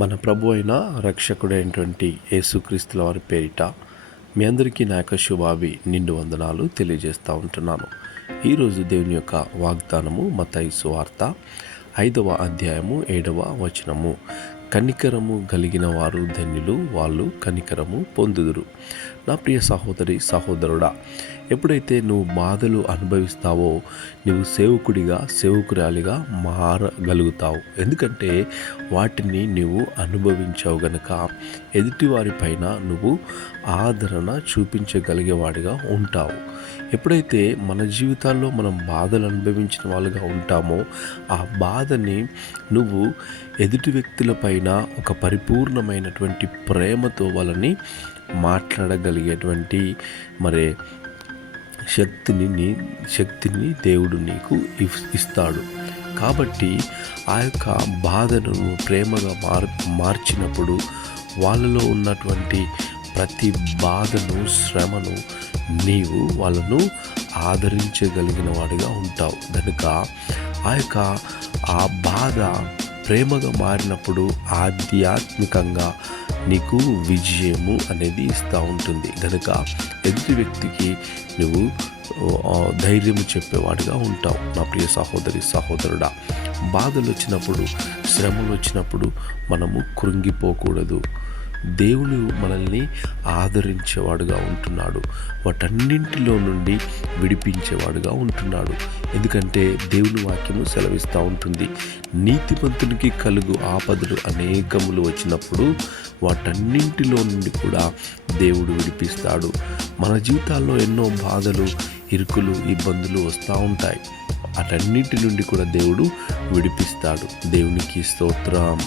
మన ప్రభు అయిన రక్షకుడైనటువంటి యేసుక్రీస్తుల వారి పేరిట మీ అందరికీ నా యొక్క శుభావి నిండు వందనాలు తెలియజేస్తూ ఉంటున్నాను. ఈరోజు దేవుని యొక్క వాగ్దానము మత్తయి సువార్త 5వ అధ్యాయము 7వ వచనము. కనికరము కలిగిన వారు ధన్యులు, వాళ్ళు కనికరము పొందుదురు. నా ప్రియ సహోదరి సహోదరుడా, ఎప్పుడైతే నువ్వు బాధలు అనుభవిస్తావో నువ్వు సేవకుడిగా సేవకురాలిగా మారగలుగుతావు. ఎందుకంటే వాటిని నువ్వు అనుభవించావు గనుక ఎదుటివారిపైన నువ్వు ఆదరణ చూపించగలిగేవాడిగా ఉంటావు. ఎప్పుడైతే మన జీవితాల్లో మనం బాధలు అనుభవించిన వాళ్ళుగా ఉంటామో ఆ బాధని నువ్వు ఎదుటి వ్యక్తులపైన ఒక పరిపూర్ణమైనటువంటి ప్రేమతో వాళ్ళని మాట్లాడగలిగేటువంటి శక్తిని దేవుడు నీకు ఇస్తాడు. కాబట్టి ఆ యొక్క బాధను ప్రేమగా మార్చినప్పుడు వాళ్ళలో ఉన్నటువంటి ప్రతి బాధను శ్రమను నీవు వాళ్ళను ఆదరించగలిగిన వాడిగా ఉంటావు. కనుక ఆ బాధ ప్రేమగా మారినప్పుడు ఆధ్యాత్మికంగా నీకు విజయము అనేది ఇస్తూ ఉంటుంది. కనుక ఎదుటి వ్యక్తికి నువ్వు ధైర్యము చెప్పేవాడిగా ఉంటావు. నా ప్రియ సహోదరి సహోదరుడా, బాధలు వచ్చినప్పుడు శ్రమలు వచ్చినప్పుడు మనము కృంగిపోకూడదు. దేవుడు మనల్ని ఆదరించేవాడుగా ఉంటున్నాడు, వాటన్నింటిలో నుండి విడిపించేవాడుగా ఉంటున్నాడు. ఎందుకంటే దేవుని వాక్యము సెలవిస్తూ ఉంటుంది, నీతిమంతునికి కలుగు ఆపదలు అనేకములు వచ్చినప్పుడు వాటన్నింటిలో నుండి కూడా దేవుడు విడిపిస్తాడు. మన జీవితాల్లో ఎన్నో బాధలు, ఇరుకులు, ఇబ్బందులు వస్తూ ఉంటాయి. వాటన్నింటి నుండి కూడా దేవుడు విడిపిస్తాడు. దేవునికి స్తోత్రం.